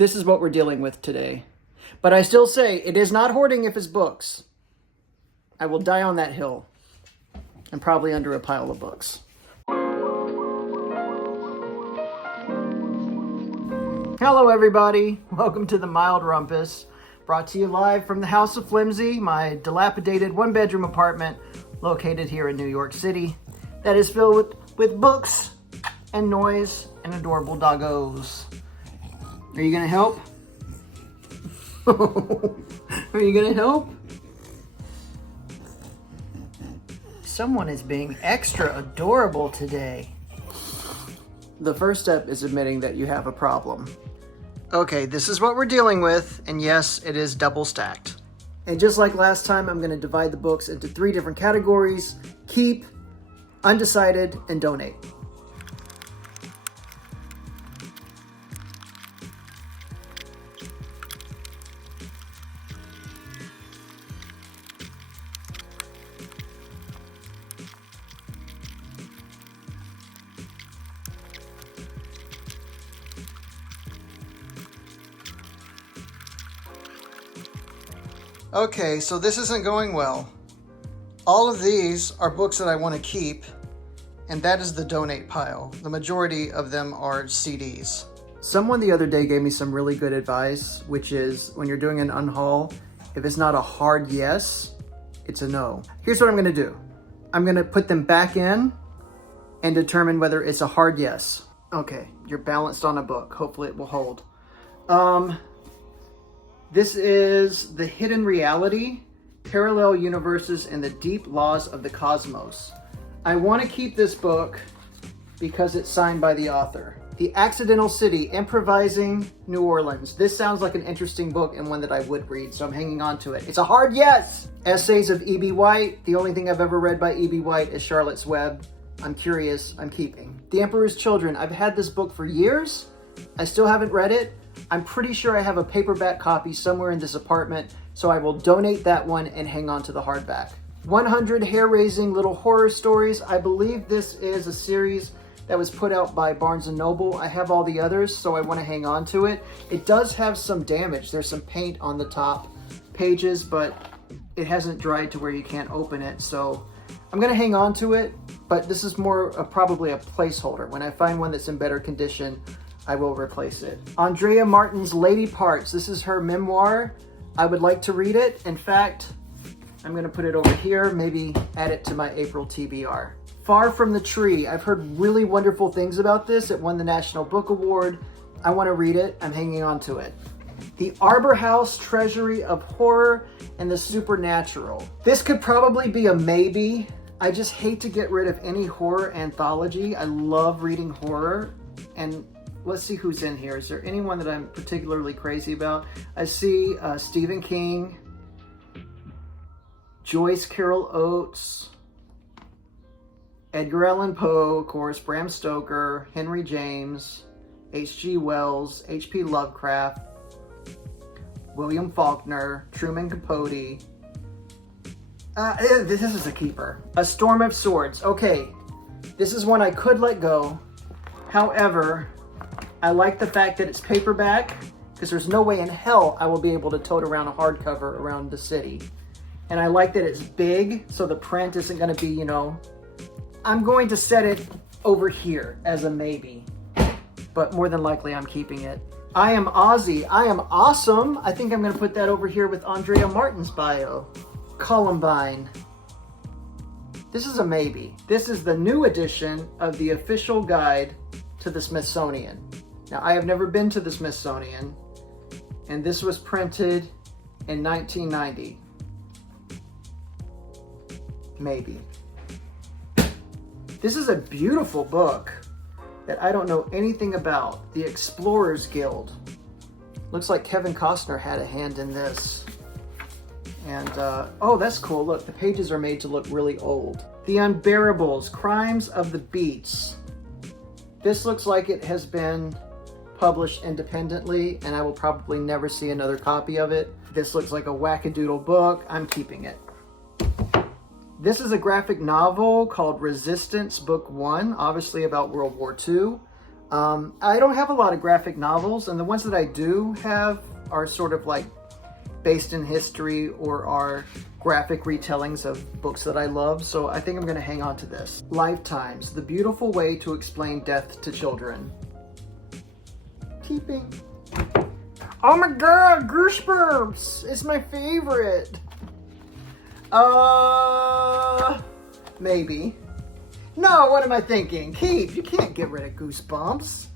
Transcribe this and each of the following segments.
This is what we're dealing with today. But I still say it is not hoarding if it's books. I will die on that hill and probably under a pile of books. Hello everybody, welcome to the Mild Rumpus, brought to you live from the House of Flimsy, my dilapidated one-bedroom apartment located here in New York City that is filled with books and noise and adorable doggos. Are you gonna help? Are you gonna help? Someone is being extra adorable today. The first step is admitting that you have a problem. Okay, this is what we're dealing with, and yes, it is double stacked. And just like last time, I'm gonna divide the books into 3 different categories: keep, undecided, and donate. Okay, so this isn't going well. All of these are books that I want to keep, and that is the donate pile. The majority of them are CDs. Someone the other day gave me some really good advice, which is when you're doing an unhaul, if it's not a hard yes, it's a no. Here's what I'm going to do. I'm going to put them back in and determine whether it's a hard yes. Okay, you're balanced on a book. Hopefully it will hold. This is The Hidden Reality, Parallel Universes and the Deep Laws of the Cosmos. I want to keep this book because it's signed by the author. The Accidental City, Improvising New Orleans. This sounds like an interesting book and one that I would read, so I'm hanging on to it. It's a hard yes! Essays of E.B. White. The only thing I've ever read by E.B. White is Charlotte's Web. I'm curious, I'm keeping. The Emperor's Children. I've had this book for years. I still haven't read it. I'm pretty sure I have a paperback copy somewhere in this apartment, so I will donate that one and hang on to the hardback. 100 Hair-Raising Little Horror Stories. I believe this is a series that was put out by Barnes & Noble. I have all the others, so I want to hang on to it. It does have some damage. There's some paint on the top pages, but it hasn't dried to where you can't open it, so I'm going to hang on to it, but this is more probably a placeholder. When I find one that's in better condition, I will replace it. Andrea Martin's Lady Parts. This is her memoir. I would like to read it. In fact, I'm going to put it over here, maybe add it to my April TBR. Far from the Tree. I've heard really wonderful things about this. It won the National Book Award. I want to read it. I'm hanging on to it. The Arbor House Treasury of Horror and the Supernatural. This could probably be a maybe. I just hate to get rid of any horror anthology. I love reading horror, and let's see who's in here. Is there anyone that I'm particularly crazy about? I see Stephen King, Joyce Carol Oates, Edgar Allan Poe, of course, Bram Stoker, Henry James, H.G. Wells, H.P. Lovecraft, William Faulkner, Truman Capote. This is a keeper. A Storm of Swords. Okay, this is one I could let go. However, I like the fact that it's paperback, because there's no way in hell I will be able to tote around a hardcover around the city. And I like that it's big, so the print isn't going to be, you know... I'm going to set it over here as a maybe, but more than likely I'm keeping it. I Am Ozzy. I Am Awesome. I think I'm going to put that over here with Andrea Martin's bio. Columbine. This is a maybe. This is the new edition of the official guide to the Smithsonian. Now, I have never been to the Smithsonian, and this was printed in 1990. Maybe. This is a beautiful book that I don't know anything about. The Explorers Guild. Looks like Kevin Costner had a hand in this. And, oh, that's cool. Look, the pages are made to look really old. The Unbearables, Crimes of the Beats. This looks like it has been published independently, and I will probably never see another copy of it. This looks like a wackadoodle book. I'm keeping it. This is a graphic novel called Resistance, Book 1, obviously about World War II. I don't have a lot of graphic novels, and the ones that I do have are sort of like based in history or are graphic retellings of books that I love, so I think I'm going to hang on to this. Lifetimes, The Beautiful Way to Explain Death to Children. Keeping. Oh my god, Goosebumps! It's my favorite! Maybe. No, what am I thinking? Keep, you can't get rid of Goosebumps.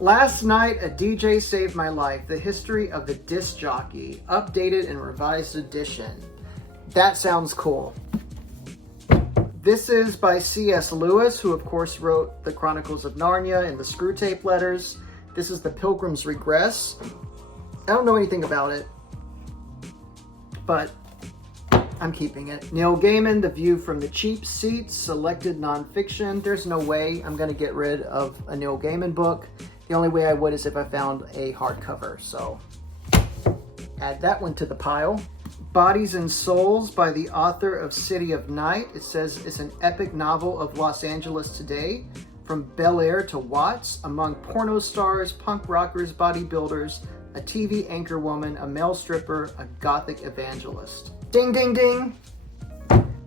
Last Night, a DJ Saved My Life, The History of the Disc Jockey, Updated and Revised Edition. That sounds cool. This is by C.S. Lewis, who of course wrote The Chronicles of Narnia and the Screwtape Letters. This is The Pilgrim's Regress. I don't know anything about it, but I'm keeping it. Neil Gaiman, The View from the Cheap Seats, Selected Nonfiction. There's no way I'm going to get rid of a Neil Gaiman book. The only way I would is if I found a hardcover, so add that one to the pile. Bodies and Souls by the author of City of Night. It says it's an epic novel of Los Angeles today, from Bel Air to Watts, among porno stars, punk rockers, bodybuilders, a TV anchor woman, a male stripper, a gothic evangelist. Ding, ding, ding.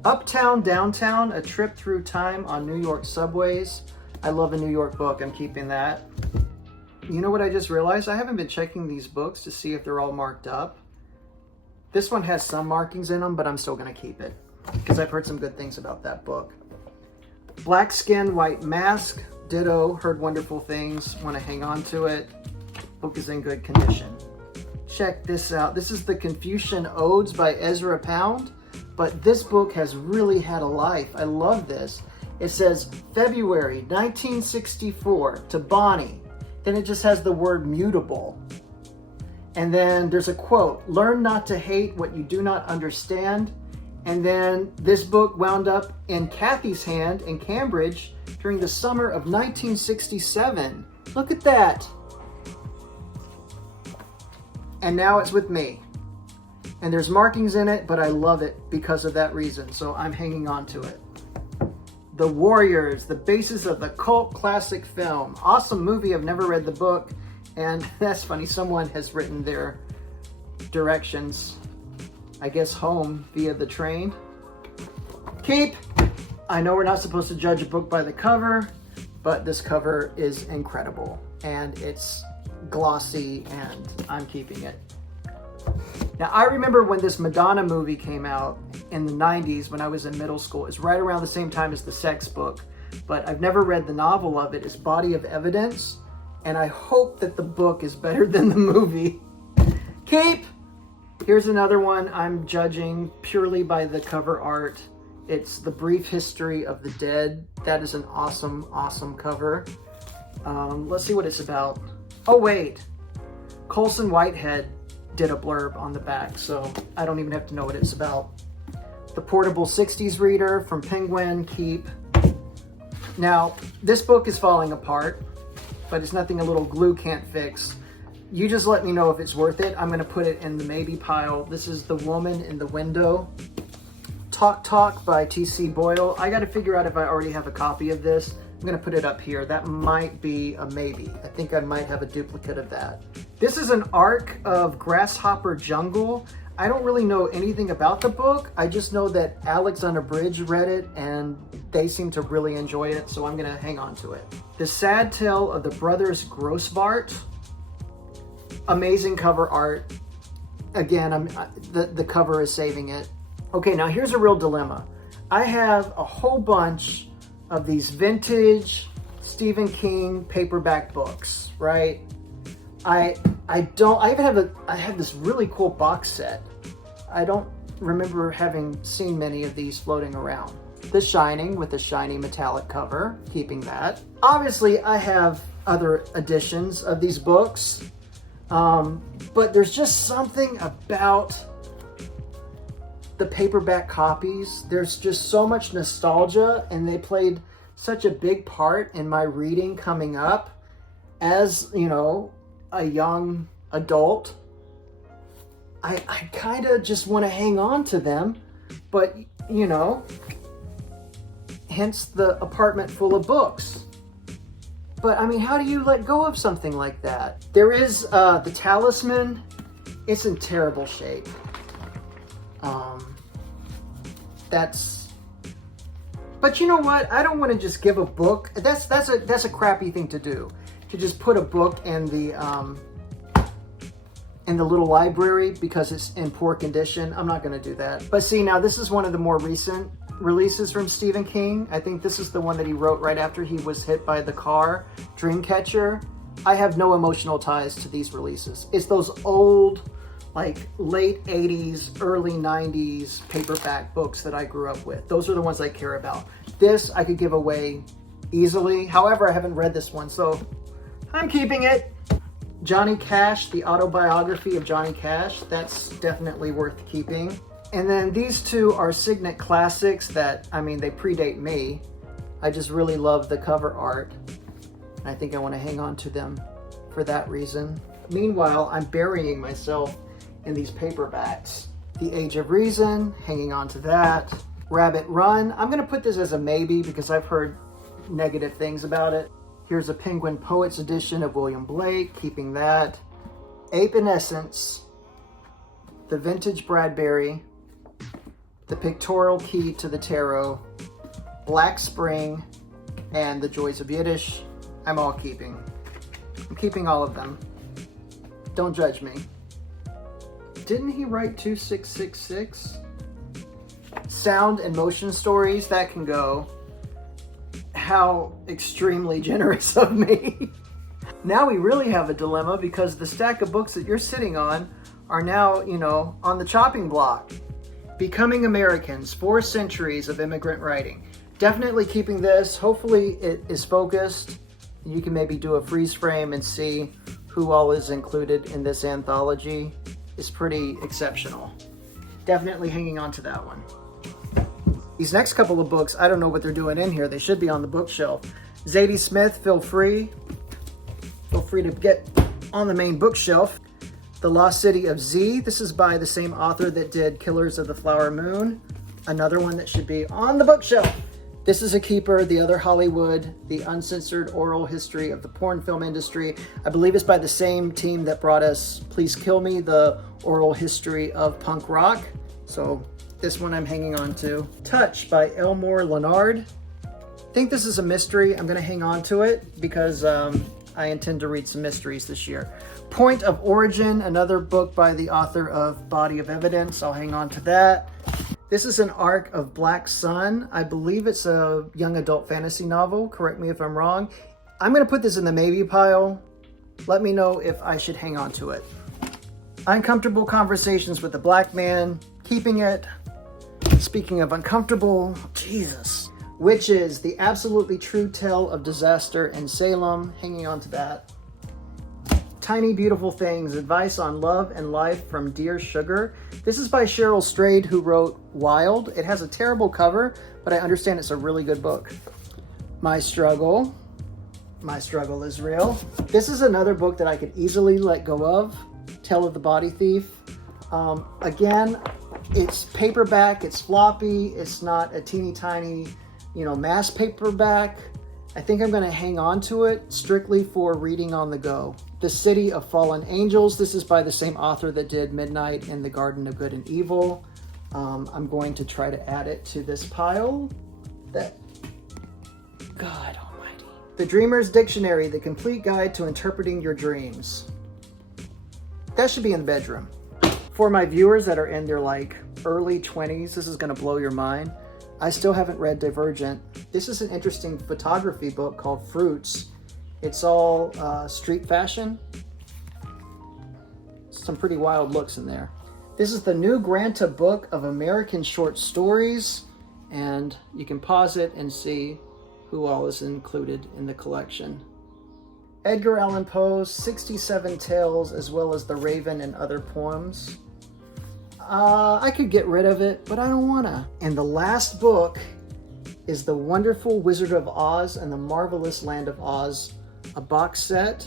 Uptown, Downtown, A Trip Through Time on New York Subways. I love a New York book. I'm keeping that. You know what I just realized? I haven't been checking these books to see if they're all marked up. This one has some markings in them, but I'm still going to keep it because I've heard some good things about that book. Black Skin, White Mask. Ditto. Heard wonderful things. Want to hang on to it. Book is in good condition. Check this out. This is the Confucian Odes by Ezra Pound, but this book has really had a life. I love this. It says February 1964 to Bonnie. Then it just has the word mutable. And then there's a quote, learn not to hate what you do not understand. And then this book wound up in Kathy's hand in Cambridge during the summer of 1967. Look at that. And now it's with me. And there's markings in it, but I love it because of that reason. So I'm hanging on to it. The Warriors, the basis of the cult classic film. Awesome movie. I've never read the book. And that's funny. Someone has written their directions, I guess, home via the train. Keep. I know we're not supposed to judge a book by the cover, but this cover is incredible. And it's glossy, and I'm keeping it. Now, I remember when this Madonna movie came out in the 90s when I was in middle school. It's right around the same time as the sex book, but I've never read the novel of it. It's Body of Evidence, and I hope that the book is better than the movie. Keep! Here's another one I'm judging purely by the cover art. It's The Brief History of the Dead. That is an awesome, awesome cover. Let's see what it's about. Oh, wait. Colson Whitehead did a blurb on the back, so I don't even have to know what it's about. The Portable 60s Reader from Penguin. Keep. Now, this book is falling apart, but it's nothing a little glue can't fix. You just let me know if it's worth it. I'm going to put it in the maybe pile. This is The Woman in the Window. Talk Talk by T.C. Boyle. I got to figure out if I already have a copy of this. I'm going to put it up here. That might be a maybe. I think I might have a duplicate of that. This is an arc of Grasshopper Jungle. I don't really know anything about the book. I just know that Alex on a Bridge read it and they seem to really enjoy it, so I'm going to hang on to it. The Sad Tale of the Brothers Grossbart. Amazing cover art. Again, the cover is saving it. Okay, now here's a real dilemma. I have a whole bunch of these vintage Stephen King paperback books, right? I have this really cool box set. I don't remember having seen many of these floating around. The Shining with a shiny metallic cover, keeping that. Obviously, I have other editions of these books, but there's just something about the paperback copies. There's just so much nostalgia, and they played such a big part in my reading coming up as, you know, a young adult. I kind of just want to hang on to them, but, you know, hence the apartment full of books. But I mean, how do you let go of something like that? There is the Talisman. It's in terrible shape. But you know what? I don't want to just give a book. That's a crappy thing to do. To just put a book in the little library because it's in poor condition. I'm not going to do that. But see, now this is one of the more recent releases from Stephen King. I think this is the one that he wrote right after he was hit by the car, Dreamcatcher. I have no emotional ties to these releases. It's those old, like late 80s, early 90s paperback books that I grew up with. Those are the ones I care about. This I could give away easily. However, I haven't read this one, so I'm keeping it. Johnny Cash, the autobiography of Johnny Cash. That's definitely worth keeping. And then these two are Signet classics that, I mean, they predate me. I just really love the cover art. I think I want to hang on to them for that reason. Meanwhile, I'm burying myself in these paperbacks. The Age of Reason, hanging on to that. Rabbit Run. I'm going to put this as a maybe because I've heard negative things about it. Here's a Penguin Poets edition of William Blake, keeping that. Ape in Essence, the Vintage Bradbury, the Pictorial Key to the Tarot, Black Spring, and The Joys of Yiddish. I'm all keeping. I'm keeping all of them. Don't judge me. Didn't he write 2666? Sound and motion stories, that can go. How extremely generous of me. Now we really have a dilemma because the stack of books that you're sitting on are now, you know, on the chopping block. Becoming Americans, 4 centuries of immigrant writing. Definitely keeping this. Hopefully it is focused. You can maybe do a freeze frame and see who all is included in this anthology. It's pretty exceptional. Definitely hanging on to that one. These next couple of books, I don't know what they're doing in here. They should be on the bookshelf. Zadie Smith, Feel Free. Feel free to get on the main bookshelf. The Lost City of Z. This is by the same author that did Killers of the Flower Moon. Another one that should be on the bookshelf. This is a keeper. The Other Hollywood, the uncensored oral history of the porn film industry. I believe it's by the same team that brought us Please Kill Me, the oral history of punk rock. So this one I'm hanging on to. Touch by Elmore Leonard. I think this is a mystery. I'm going to hang on to it because I intend to read some mysteries this year. Point of Origin, another book by the author of Body of Evidence. I'll hang on to that. This is an arc of Black Sun. I believe it's a young adult fantasy novel. Correct me if I'm wrong. I'm going to put this in the maybe pile. Let me know if I should hang on to it. Uncomfortable Conversations with a Black Man. Keeping it. Speaking of uncomfortable, Jesus. Witches, the absolutely true tale of disaster in Salem. Hanging on to that. Tiny Beautiful Things, Advice on Love and Life from Dear Sugar. This is by Cheryl Strayed, who wrote Wild. It has a terrible cover, but I understand it's a really good book. My Struggle is Real. This is another book that I could easily let go of. Tale of the Body Thief. Again, it's paperback, it's floppy, it's not a teeny tiny, mass paperback. I think I'm going to hang on to it strictly for reading on the go. The City of Fallen Angels. This is by the same author that did Midnight in the Garden of Good and Evil. I'm going to try to add it to this pile. God almighty. The Dreamer's Dictionary, the complete guide to interpreting your dreams. That should be in the bedroom. For my viewers that are in their early 20s, this is going to blow your mind. I still haven't read Divergent. This is an interesting photography book called Fruits. It's all street fashion. Some pretty wild looks in there. This is the new Granta book of American short stories, and you can pause it and see who all is included in the collection. Edgar Allan Poe's 67 Tales, as well as The Raven and Other Poems. I could get rid of it, but I don't wanna. And the last book is The Wonderful Wizard of Oz and the Marvelous Land of Oz, a box set.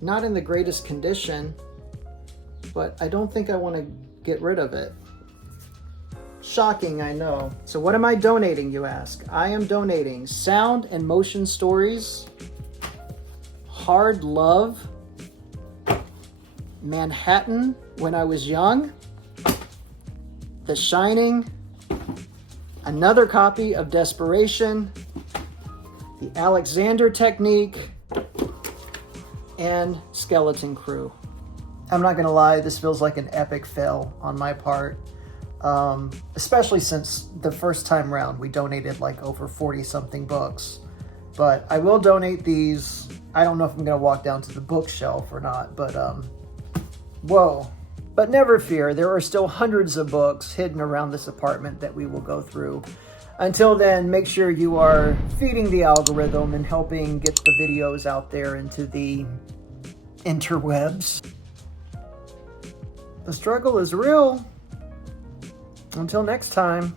Not in the greatest condition, but I don't think I want to get rid of it. Shocking, I know. So what am I donating, you ask? I am donating Sound and Motion Stories, Hard Love, Manhattan When I Was Young, The Shining, another copy of Desperation, The Alexander Technique, and Skeleton Crew. I'm not gonna lie, this feels like an epic fail on my part. Especially since the first time round we donated like over 40 something books. But I will donate these. I don't know if I'm gonna walk down to the bookshelf or not, but whoa. But never fear, there are still hundreds of books hidden around this apartment that we will go through. Until then, make sure you are feeding the algorithm and helping get the videos out there into the interwebs. The struggle is real. Until next time.